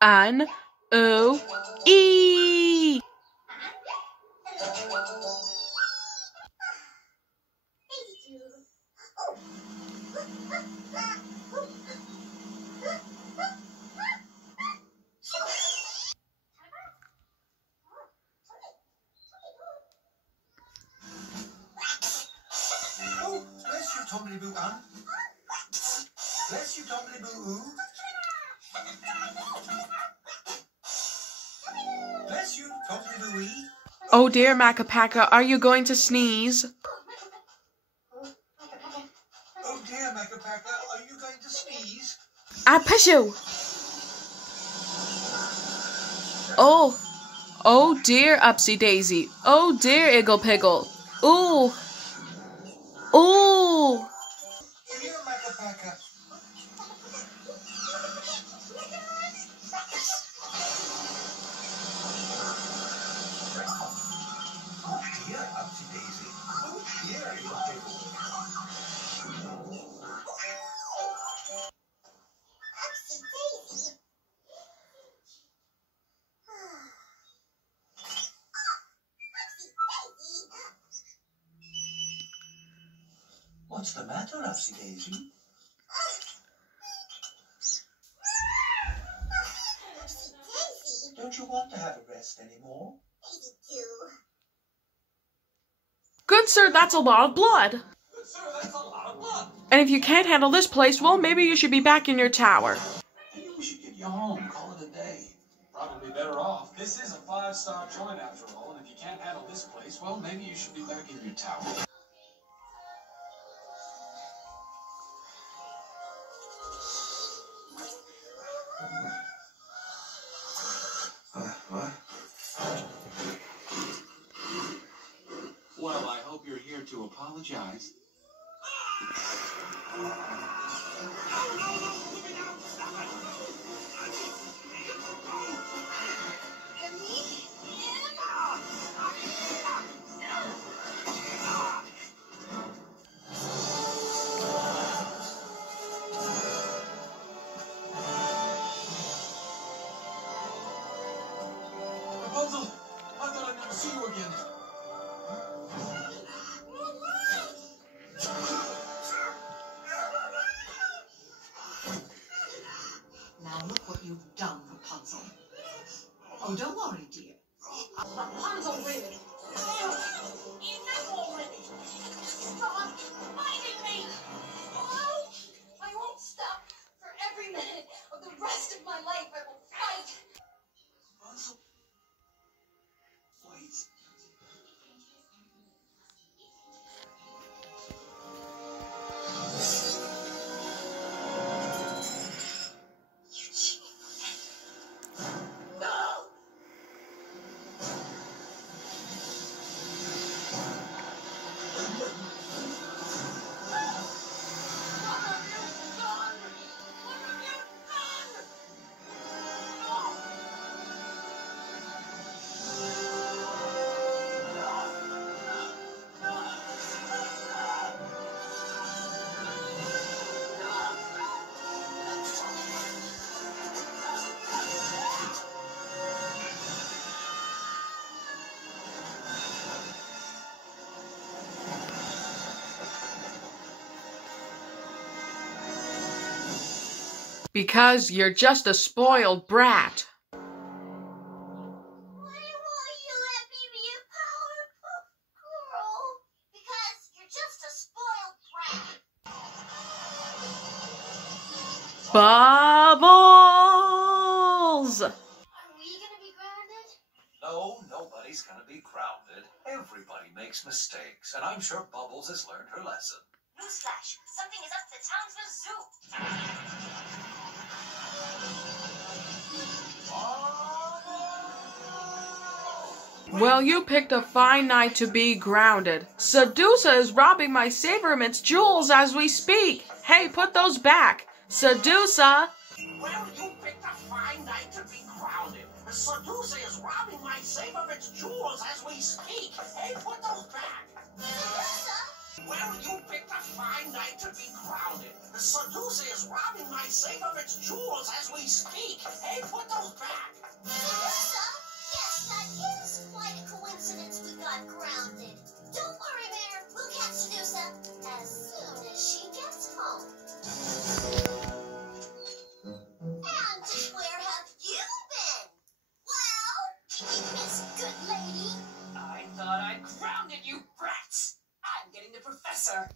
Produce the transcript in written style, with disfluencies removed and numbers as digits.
N-O-E. Oh, bless you, Tommy-Boo-Ann. Bless you, Tommy-Boo-Oo. Bless you, Tommy-Boo-Wee. Oh dear, Makapaka, are you going to sneeze? Oh dear, Makapaka, are you going to sneeze? I push you. Oh dear, Upsy Daisy. Oh dear, Iggle Piggle. Ooh. Ooh. Here, Makapaka. Oh dear, Upsy Daisy. Oh dear, Iggle Piggle. What's the matter, Upsy Daisy? Don't you want to have a rest anymore? Good sir, that's a lot of blood. Good sir, that's a lot of blood. And if you can't handle this place, well, maybe you should be back in your tower. Maybe we should get you home, call it a day. Probably better off. This is a 5-star joint after all, and if you can't handle this place, well, maybe you should be back in your tower. What? Well, I hope you're here to apologize. Rapunzel, I thought I'd never see you again. Now look what you've done, Rapunzel. Oh, don't worry, dear. Rapunzel, really. Enough already. Stop fighting me. Oh, I won't stop. For every minute of the rest of my life, I will fight. Rapunzel. Wait. Because you're just a spoiled brat. Why won't you let me be a powerful girl? Because you're just a spoiled brat. Bubbles! Are we gonna be grounded? No, nobody's gonna be grounded. Everybody makes mistakes, and I'm sure Bubbles has learned her lesson. Newsflash! Something is up at the Townsville Zoo. Well, you picked a fine night to be grounded. Sedusa is robbing my Saberment's jewels as we speak. Hey, put those back. Sedusa! Well, you picked a fine night to be grounded. Sedusa is robbing my safe of its jewels as we speak. Hey, put those back. Well, you picked a fine night to be grounded. The Seducer is robbing my safe of its jewels as we speak. Hey, put those back. Sedusa? Yes, that is quite a coincidence we got grounded. Don't worry, Mayor. We'll catch Sedusa as soon as she gets home. And where have you been? Well, Miss Good Lady. I thought I grounded you brats. I'm getting the professor.